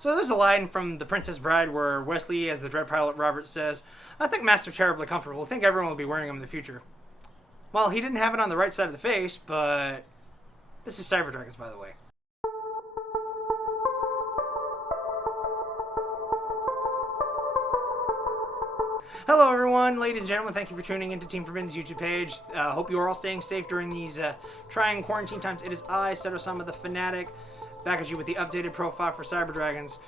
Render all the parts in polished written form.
So there's a line from The Princess Bride where Wesley, as the Dread Pilot Robert, says, "I think Master terribly comfortable. I think everyone will be wearing them in the future." Well, he didn't have it on the right side of the face, but this is Cyber Dragons, by the way. Hello, everyone, ladies and gentlemen. Thank you for tuning into Team Forbidden's YouTube page. Hope you are all staying safe during these trying quarantine times. It is I, Seto-sama the Fanatic, back at you with the updated profile for Cyber Dragons.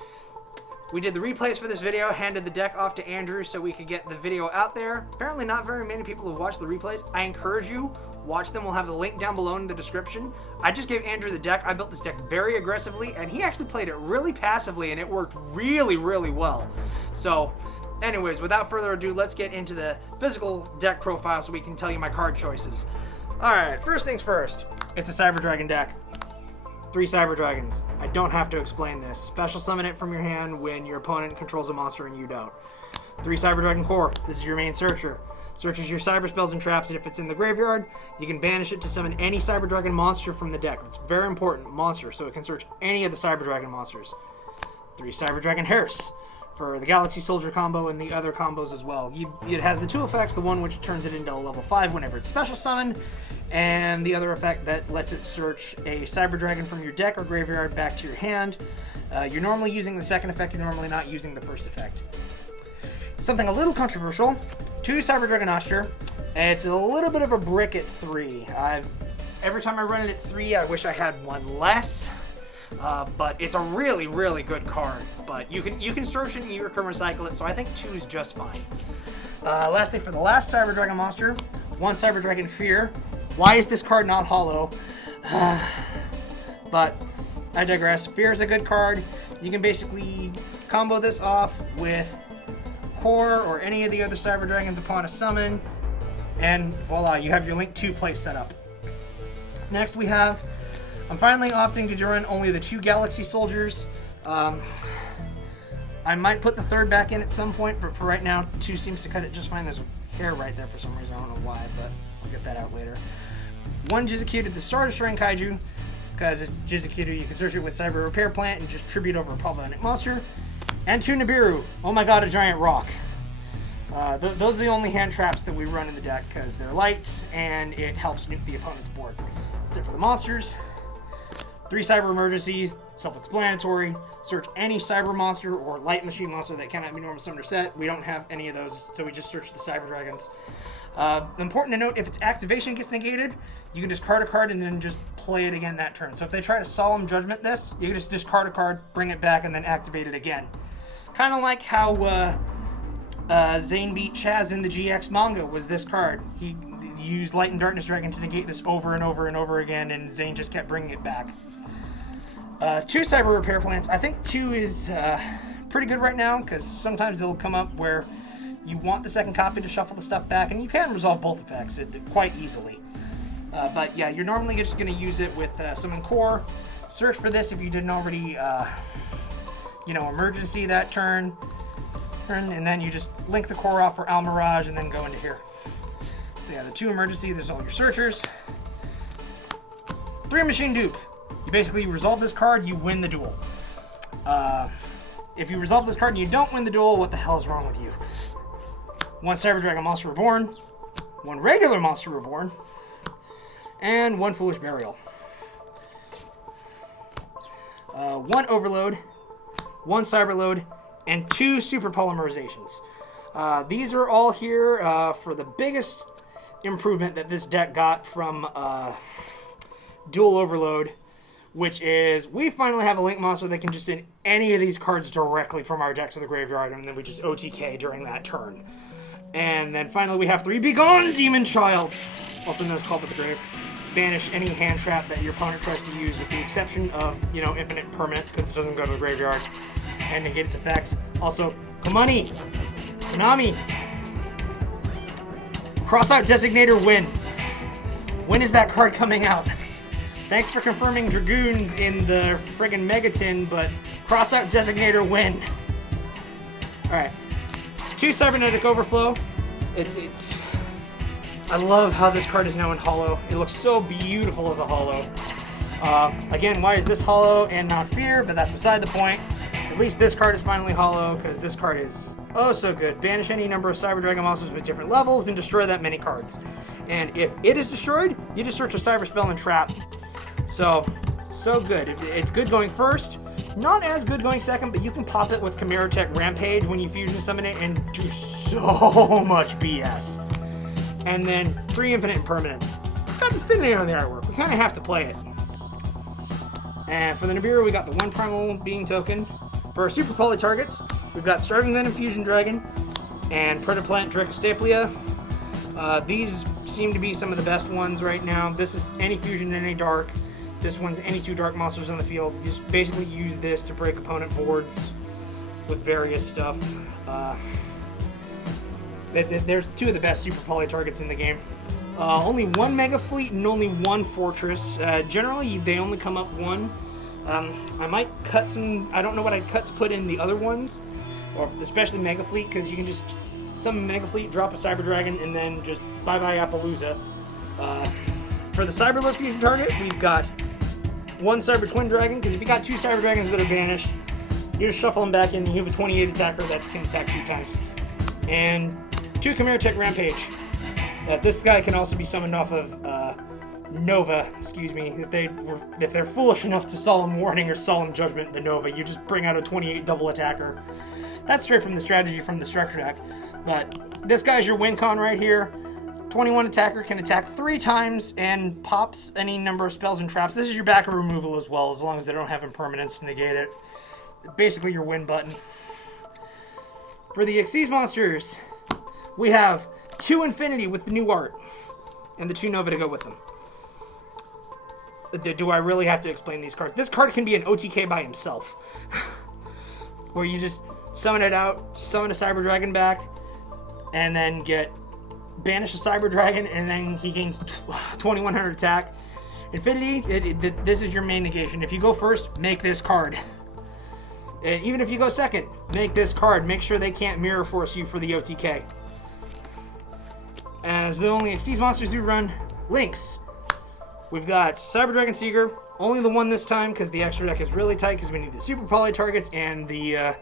We did the replays for this video, handed the deck off to Andrew so we could get the video out there. Apparently not very many people have watched the replays. I encourage you, watch them. We'll have the link down below in the description. I just gave Andrew the deck. I built this deck very aggressively, and he actually played it really passively, and it worked really, really well. So, anyways, without further ado, let's get into the physical deck profile so we can tell you my card choices. Alright, first things first. It's a Cyber Dragon deck. 3 Cyber Dragons. I don't have to explain this. Special summon it from your hand when your opponent controls a monster and you don't. 3 Cyber Dragon Core. This is your main searcher. Searches your cyber spells and traps, and if it's in the graveyard, you can banish it to summon any Cyber Dragon monster from the deck. It's very important, monster, so it can search any of the Cyber Dragon monsters. 3 Cyber Dragon Hearse for the Galaxy Soldier combo and the other combos as well. It has the 2 effects, the one which turns it into a level 5 whenever it's special summoned, and the other effect that lets it search a Cyber Dragon from your deck or graveyard back to your hand. You're normally using the second effect, you're normally not using the first effect. Something a little controversial, 2 Cyber Dragon Usher. It's a little bit of a brick at 3. Every time I run it at 3, I wish I had one less. But it's a really, really good card. But you can search it and you can recycle it, so I think 2 is just fine. Lastly, for the last Cyber Dragon monster, 1 Cyber Dragon Fear. Why is this card not hollow? But I digress. Fear is a good card. You can basically combo this off with Core or any of the other Cyber Dragons upon a summon, and voila, you have your Link 2 play set up. Next we have, I'm finally opting to run only the 2 Galaxy Soldiers. I might put the 3rd back in at some point, but for right now, 2 seems to cut it just fine. There's a hair right there for some reason, I don't know why, but I'll get that out later. 1 Jizukido, the Star Destroying Kaiju, because it's Jizukido, you can search it with Cyber Repair Plant and just tribute over a problematic monster. And 2 Nibiru, oh my god, a giant rock. Those are the only hand traps that we run in the deck because they're lights and it helps nuke the opponent's board. That's it for the monsters. 3 Cyber Emergencies, self-explanatory. Search any Cyber monster or light machine monster that cannot be normal summoned or set. We don't have any of those, so we just search the Cyber Dragons. Important to note, if its activation gets negated, you can discard a card and then just play it again that turn. So if they try to Solemn Judgment this, you can just discard a card, bring it back, and then activate it again. Kind of like how Zane beat Chaz in the GX manga was this card. He used Light and Darkness Dragon to negate this over and over and over again, and Zane just kept bringing it back. 2 Cyber Repair Plants. I think 2 is pretty good right now, because sometimes it'll come up where you want the second copy to shuffle the stuff back, and you can resolve both effects quite easily. But yeah, you're normally just going to use it with Summon Core. Search for this if you didn't already, emergency that turn, and then you just link the Core off for Almirage and then go into here. So yeah, the 2 emergency, there's all your searchers. 3 Machine Dupe. You basically resolve this card, you win the duel. If you resolve this card and you don't win the duel, what the hell is wrong with you? 1 Cyber Dragon Monster Reborn, 1 regular Monster Reborn, and 1 Foolish Burial. 1 Overload, 1 Cyberload, and 2 Super Polymerizations. These are all here for the biggest improvement that this deck got from Dual Overload, which is we finally have a Link monster that can just send any of these cards directly from our deck to the graveyard, and then we just OTK during that turn. And then finally we have 3 Begone Demon Child, also known as Call to the Grave. Banish any hand trap that your opponent tries to use, with the exception of, infinite permanents, because it doesn't go to the graveyard, and negate its effects. Also, Konami, Crossout Designator Win. When is that card coming out? Thanks for confirming Dragoons in the friggin' Megaton, but Crossout Designator Win. Alright. 2 Cybernetic Overflow. I love how this card is now in hollow. It looks so beautiful as a hollow. Again, why is this hollow and not Fear? But that's beside the point. At least this card is finally hollow, because this card is oh so good. Banish any number of Cyber Dragon monsters with different levels and destroy that many cards. And if it is destroyed, you just search a Cyber Spell and trap. So good. It's good going first. Not as good going second, but you can pop it with Chimera Tech Rampage when you fusion summon it and do so much BS. And then 3 infinite impermanence. It's got infinity on the artwork. We kind of have to play it. And for the Nibiru, we got the 1 Primal Being token. For our Super Poly targets, we've got Starving Venom Fusion Dragon and Protoplant Dracostaplia. These seem to be some of the best ones right now. This is any fusion, any dark. This one's any 2 dark monsters on the field. You just basically use this to break opponent boards with various stuff. They're 2 of the best Super Poly targets in the game. Only 1 Mega Fleet and only 1 Fortress. Generally, they only come up 1. I might cut some. I don't know what I'd cut to put in the other ones, or especially Mega Fleet, because you can just summon Mega Fleet, drop a Cyber Dragon, and then just bye-bye Appaloosa. For the Cyber Lord Fusion target, we've got 1 Cyber Twin Dragon, because if you got 2 Cyber Dragons that are banished, you just shuffle them back in, and you have a 28 attacker that can attack 2 times. And 2 Chimera Tech Rampage. This guy can also be summoned off of Nova, excuse me. If they're foolish enough to Solemn Warning or Solemn Judgment the Nova, you just bring out a 28 double attacker. That's straight from the strategy from the structure deck. But this guy's your win con right here. 21 attacker, can attack 3 times and pops any number of spells and traps. This is your backer removal as well, as long as they don't have impermanence to negate it. Basically your win button. For the Xyz monsters, we have 2 Infinity with the new art, and the 2 Nova to go with them. Do I really have to explain these cards? This card can be an OTK by himself, where you just summon it out, summon a Cyber Dragon back, and then banish a Cyber Dragon, and then he gains 2100 attack. Infinity, this is your main negation. If you go first, make this card. And even if you go second, make this card. Make sure they can't Mirror Force you for the OTK. As the only Xyz monsters we run, Lynx. We've got Cyber Dragon Seeker, only the 1 this time because the extra deck is really tight because we need the Super Poly targets and the,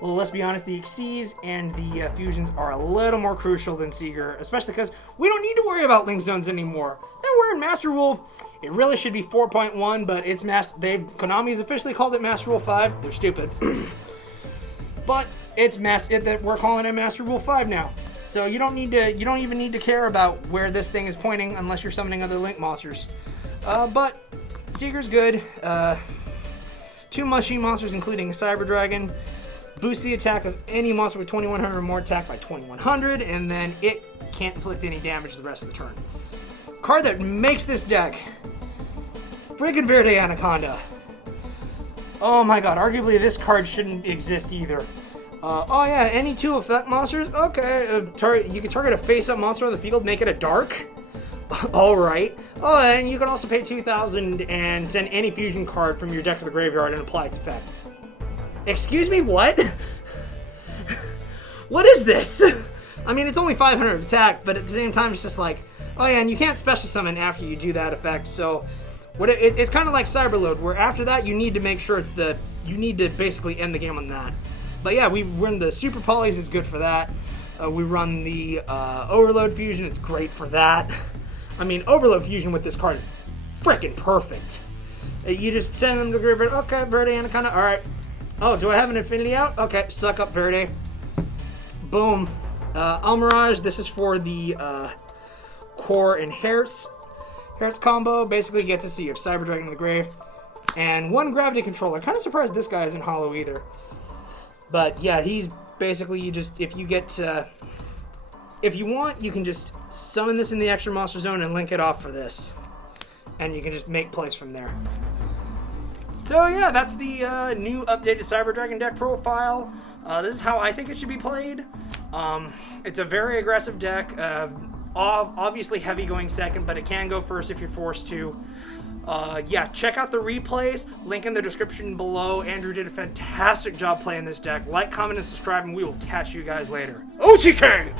well, let's be honest, the Xyz and the fusions are a little more crucial than Seeker, especially because we don't need to worry about Link Zones anymore. And we're in Master Rule. It really should be 4.1, but it's Konami's officially called it Master Rule 5. They're stupid. But we're calling it Master Rule 5 now. So you don't even need to care about where this thing is pointing unless you're summoning other Link monsters. But Seeker's good. 2 machine monsters, including Cyber Dragon. Boost the attack of any monster with 2100 or more attack by 2100, and then it can't inflict any damage the rest of the turn. Card that makes this deck. Friggin' Verde Anaconda. Oh my god, arguably this card shouldn't exist either. Oh yeah, any 2 effect monsters? Okay, you can target a face-up monster on the field, make it a dark. Alright. Oh, and you can also pay 2,000 and send any fusion card from your deck to the graveyard and apply its effect. Excuse me, what? What is this? I mean, it's only 500 attack, but at the same time, it's just like, oh yeah, and you can't special summon after you do that effect, so it's kind of like Cyberload, where after that, you need to make sure you need to basically end the game on that. But yeah, we run the Super Polys, it's good for that. We run the Overload Fusion, it's great for that. I mean, Overload Fusion with this card is freaking perfect. You just send them to the graveyard, okay, Verde Anaconda, alright. Oh, do I have an Infinity out? Okay, suck up Verde. Boom. Almirage, this is for the Core and Hertz. Hertz combo basically gets us Sea of Cyber Dragon in the grave. And 1 Gravity Controller. Kind of surprised this guy isn't hollow either. But yeah, he's basically, if you want, you can just summon this in the extra monster zone and link it off for this. And you can just make plays from there. So yeah, that's the new updated Cyber Dragon deck profile. This is how I think it should be played. It's a very aggressive deck. Obviously heavy going second, but it can go first if you're forced to. Yeah, check out the replays. Link in the description below. Andrew did a fantastic job playing this deck. Like, comment, and subscribe, and we will catch you guys later. OTK!